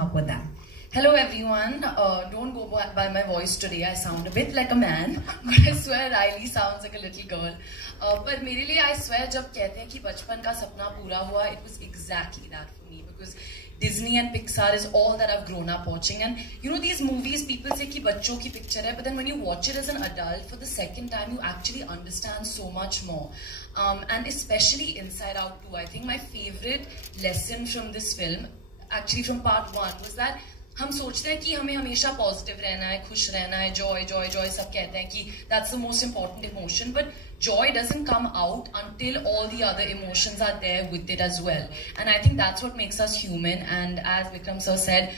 up with that. Hello everyone, don't go by my voice today, I sound a bit like a man, but I swear Riley sounds like a little girl. But मेरे लिए I swear जब कहते हैं कि बचपन का सपना पूरा हुआ, it was exactly that for me because Disney and Pixar is all that I've grown up watching. And you know these movies, people say कि बच्चों की picture है, but then when you watch it as an adult for the second time, you actually understand so much more. And especially Inside Out 2, I think my favorite lesson from this film, actually from part 1, was that हम सोचते हैं कि हमें हमेशा positive रहना है, खुश रहना है, जॉय जॉय जॉय सब कहते हैं कि that's the most important emotion, but joy doesn't come out until all the other emotions are there with it as well. And I think that's what makes us human. And as Vikram sir said,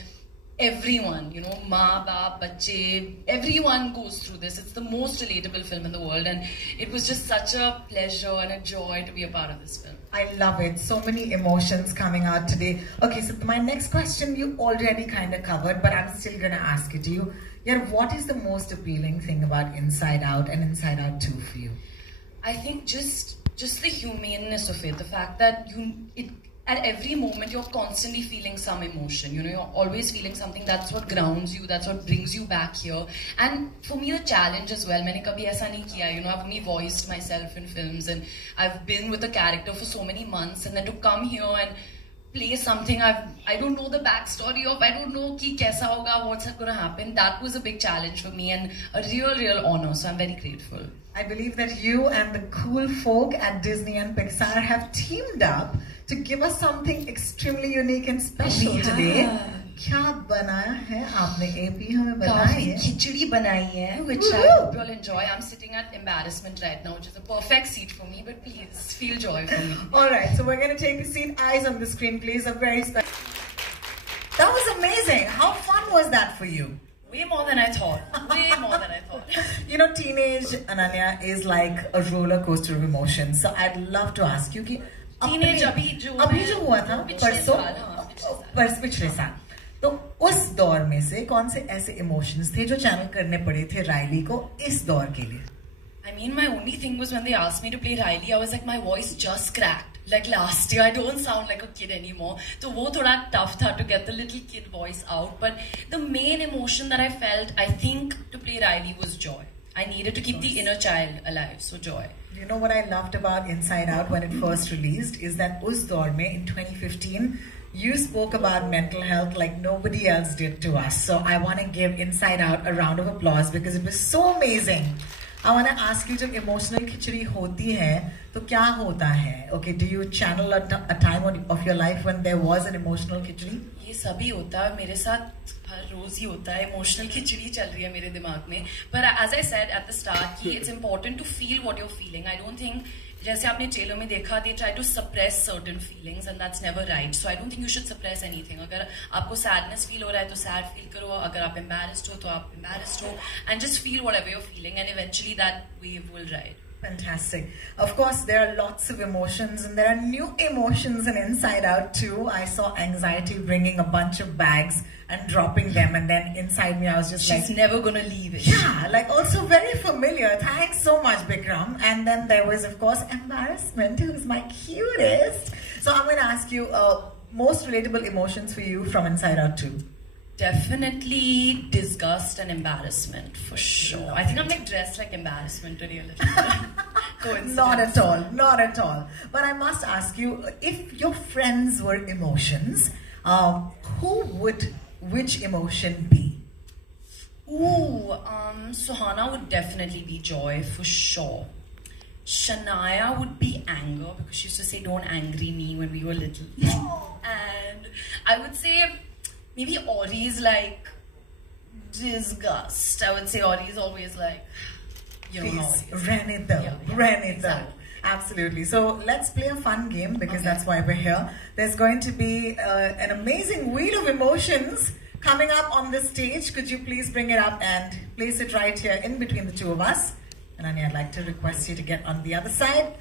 everyone, you know, maa, baap, bacche, everyone goes through this. It's the most relatable film in the world, and it was just such a pleasure and a joy to be a part of this film. I love it. So many emotions coming out today. Okay, so my next question you already kind of covered, but I'm still going to ask it to you. Yeah, what is the most appealing thing about Inside Out and Inside Out 2 for you? I think just the humaneness of it, the fact that at every moment you're constantly feeling some emotion, you know, you're always feeling something. That's what grounds you, that's what brings you back here. And for me the challenge as well, मैंने कभी ऐसा नहीं किया, you know, I've only voiced myself in films and I've been with a character for so many months, and then to come here and play something I don't know the backstory of, I don't know ki kaisa hoga, what's gonna happen. That was a big challenge for me and a real honor, so I'm very grateful. I believe that you and the cool folk at Disney and Pixar have teamed up to give us something extremely unique and special today. क्या बनाया है आपने? AP हमें बनाई है खिचड़ी बनाई है, which I hope you'll enjoy. I'm sitting at embarrassment right now, which is a perfect seat for me, but please feel joy for me. Alright, so we're going to take a seat. Eyes on the screen, please. A very special. That was amazing. How fun was that for you? Way more than I thought. Way more than I thought. You know, teenage Ananya is like a roller coaster of emotions. So I'd love to ask you कि teenage अभी जो हुआ था परसों पिछले साल, तो उस दौर में से कौन से ऐसे इमोशंस थे जो चैनल करने पड़े थे राइली को इस दौर के लिए? I mean, my only thing was when they asked me to play Riley, I was like, my voice just cracked. Like last year, I don't sound like a kid anymore. So वो थोड़ा tough था to get the little kid voice out. But the main emotion that I felt, I think, to play Riley was joy. I needed to keep the inner child alive, so joy. You know what I loved about Inside Out when it first released is that उस दौर में in 2015, you spoke about mental health like nobody else did to us. So I want to give Inside Out a round of applause because it was so amazing. I want to ask you, जब emotional खिचड़ी होती है तो क्या होता है? Okay, do you channel a time of your life when there was an emotional खिचड़ी? ये सभी होता है, मेरे साथ हर रोज ही होता है. Emotional खिचड़ी चल रही है मेरे दिमाग में. But as I said at the start, कि it's important to feel what you're feeling. I don't think जैसे आपने ट्रेलर में देखा, they try to suppress certain feelings and that's never right. So I don't think you should suppress anything. अगर आपको sadness feel हो रहा है तो sad feel करो, अगर आप embarrassed हो तो आप embarrassed हो, and just feel whatever you're feeling and eventually that wave will ride. Fantastic. Of course, there are lots of emotions and there are new emotions in Inside Out too. I saw anxiety bringing a bunch of bags and dropping them, and then inside me I was just She's never gonna leave it. Yeah, like also very familiar. Thanks so much, Bikram. And then there was, of course, embarrassment, who's my cutest. So I'm going to ask you, most relatable emotions for you from Inside Out 2? Definitely disgust and embarrassment, for sure. I think I'm like dressed like embarrassment today a little bit. Not at all, not at all. But I must ask you, if your friends were emotions, who would which emotion be? Ooh, Suhana would definitely be joy, for sure. Shania would be anger, because she used to say, don't angry me when we were little. And I would say, maybe Ori is like disgust. I would say Ori is always like, you know, Renito. Absolutely. So let's play a fun game because that's why we're here. There's going to be an amazing wheel of emotions coming up on the stage. Could you please bring it up and place it right here in between the two of us? And Annie, I'd like to request you to get on the other side.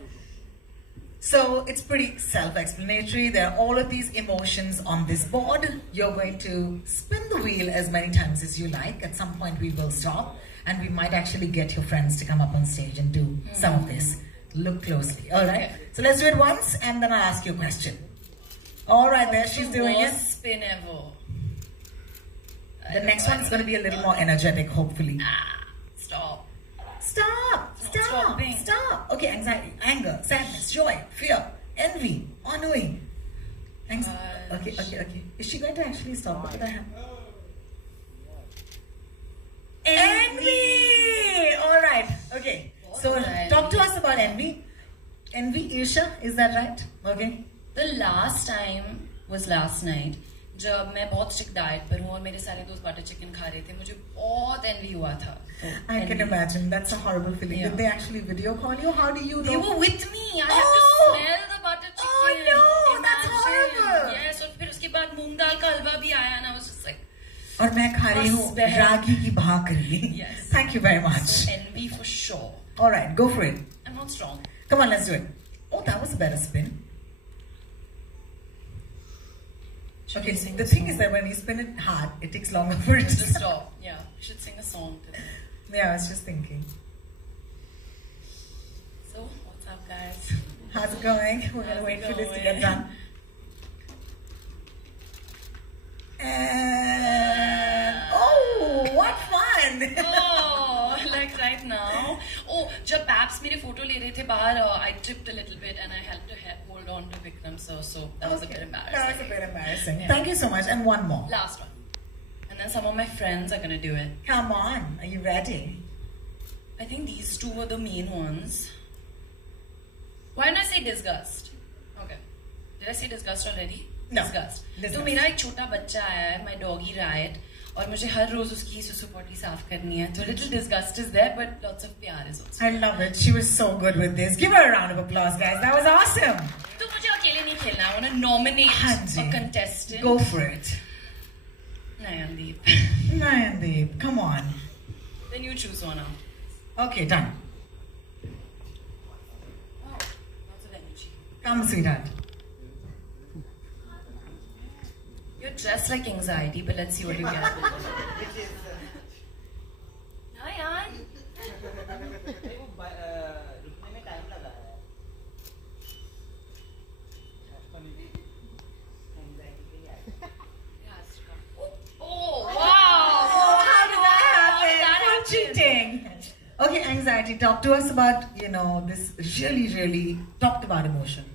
So it's pretty self-explanatory. There are all of these emotions on this board. You're going to spin the wheel as many times as you like. At some point we will stop and we might actually get your friends to come up on stage and do some of this. Look closely. All right. So let's do it once and then I'll ask you a question. All right, there she's doing it. Worst spin ever. The next one is going to be a little more energetic, hopefully. Stop. Stop! Stop! stopping. Stop! Okay, anxiety, anger, sadness, joy, fear, envy, ennui. Okay. Is she going to actually stop? What the hell? Envy! Alright, okay. So, talk to us about envy. Envy, Isha, is that right? Okay. The last time was last night. जब मैं बहुत strict diet पर हूँ और मेरे सारे दोस्त butter chicken खा रहे थे, मुझे बहुत एनवी हुआ था. I can imagine. That's a horrible feeling. Yeah. Did they actually video call you? How do you know? They were with me. I had to smell the butter chicken. Oh no, that's horrible. Yes, और फिर उसके बाद मूंग दाल का हलवा भी आया ना. I was just like. और मैं खा रही हूँ रागी की भाकरी. Yes. Thank you very much. So envy for sure. All right, go for it. I'm not strong. Come on, let's do it. Oh, that was a better spin. Okay, the thing is that when you spin it hard, it takes longer for it to stop. Yeah, we should sing a song today. Yeah, I was just thinking. So, what's up, guys? How's it going? We're gonna wait for this to get done. And oh, what fun! Oh, like right now. Oh, जब Babs मेरे photo ले रहे थे बाहर, I tripped a little bit and I had to hold on to Vikram sir, so that was a bit embarrassing. That was a bit embarrassing. Yeah. Thank you so much. And one more. Last one. And then some of my friends are gonna do it. Come on, are you ready? I think these two were the main ones. Why didn't I say disgust? Okay. Did I say disgust already? No. Disgust. Disgust. तो मेरा एक छोटा बच्चा है, my doggy Riot, और मुझे हर रोज उसकी सुसु पोटी साफ करनी है. So little disgust is there, but lots of प्यार is also. I love it. She was so good with this. Give her a round of applause, guys. That was awesome. तो मुझे अकेले नहीं खेलना. I want to nominate a contestant. Go for it. Nayandeep. Nayandeep, come on. Then you choose one now. Okay, done. Oh, lots of energy. Come, sweetheart. You're dressed like anxiety, but let's see what you get. Nayan. Oh, wow! How did that happen? Cheating. Okay, anxiety. Talk to us about, this really talked about emotion.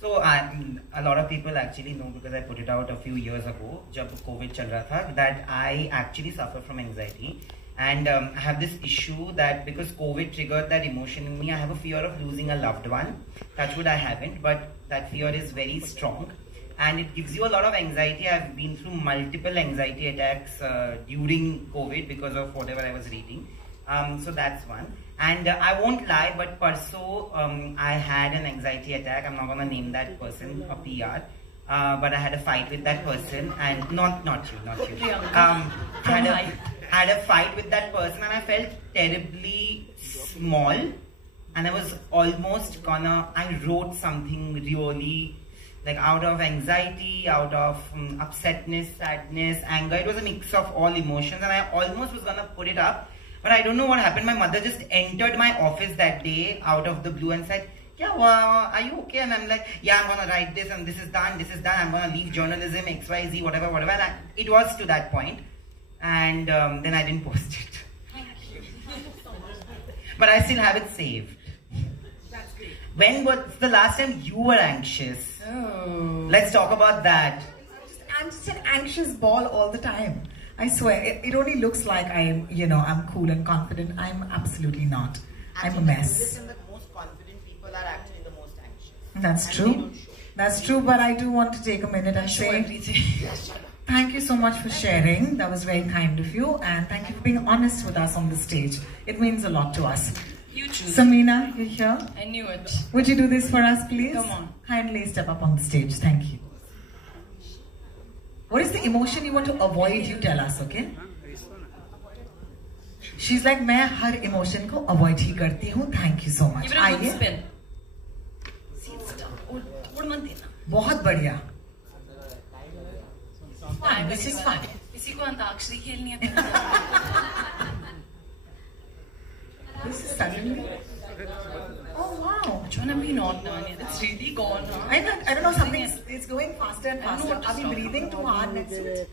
So a lot of people actually know, because I put it out a few years ago, जब COVID चल रहा था, that I actually suffer from anxiety. And I have this issue that because COVID triggered that emotion in me, I have a fear of losing a loved one. Touch wood, I haven't, but that fear is very strong. And it gives you a lot of anxiety. I've been through multiple anxiety attacks during COVID because of whatever I was reading. So that's one. And I won't lie, but Parso, I had an anxiety attack. I'm not going to name that person a PR. But I had a fight with that person, and not you. I had a fight with that person, and I felt terribly small. And I was almost I wrote something really, like out of anxiety, out of upsetness, sadness, anger. It was a mix of all emotions, and I almost was gonna put it up. But I don't know what happened. My mother just entered my office that day out of the blue and said, "Yeah, well, are you okay?" And I'm like, "Yeah, I'm gonna write this, and this is done. I'm gonna leave journalism, XYZ, whatever." And it was to that point, and then I didn't post it. But I still have it saved. That's great. When was the last time you were anxious? Oh. Let's talk about that. I'm just an anxious ball all the time. I swear, it only looks like I'm cool and confident. I'm absolutely not. I'm a mess. The most confident people are actually the most anxious. That's true. That's true, but I do want to take a minute and say thank you so much for sharing. That was very kind of you, and thank you for being honest with us on the stage. It means a lot to us. You choose. Samina, you're here. I knew it. Would you do this for us, please? Come on. Kindly step up on the stage. Thank you. What is the emotion you want to avoid? You tell us, okay? She's like, मैं हर emotion को avoid ही करती हूँ. Thank you so much. Give it a good spin. See, it's tough. उड़ मत देना. बहुत बढ़िया. This is fun. किसी को अंताक्षरी खेलनी है. This is suddenly. Oh wow. Which one have we not done yet? It's really gone, huh? I don't know, something is going faster and faster. Are we breathing too hard next to it?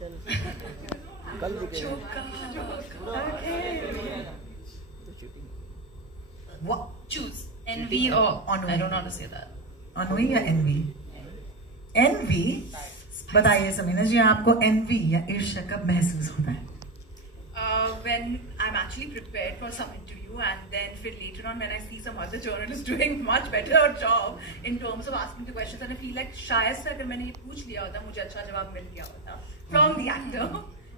What? Choose envy or Ennui. I don't know how to say that. Ennui या envy? Envy? बताइए समीना जी, आपको envy या ईर्ष्या कब महसूस होता है? When I'm actually prepared for some interview and then later on when I see some other journalists doing much better job in terms of asking the questions and I feel like शायद से अगर मैंने ये पूछ लिया होता मुझे अच्छा जवाब मिल गया होता from the actor.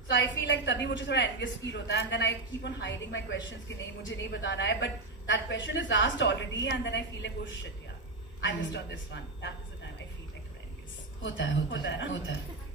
So I feel like तभी मुझे थोड़ा envious feel होता है and then I keep on hiding my questions कि नहीं मुझे नहीं बताना है, but that question is asked already and then I feel like oh shit yeah I missed on this one. That is the time I feel like थोड़ा envious. होता है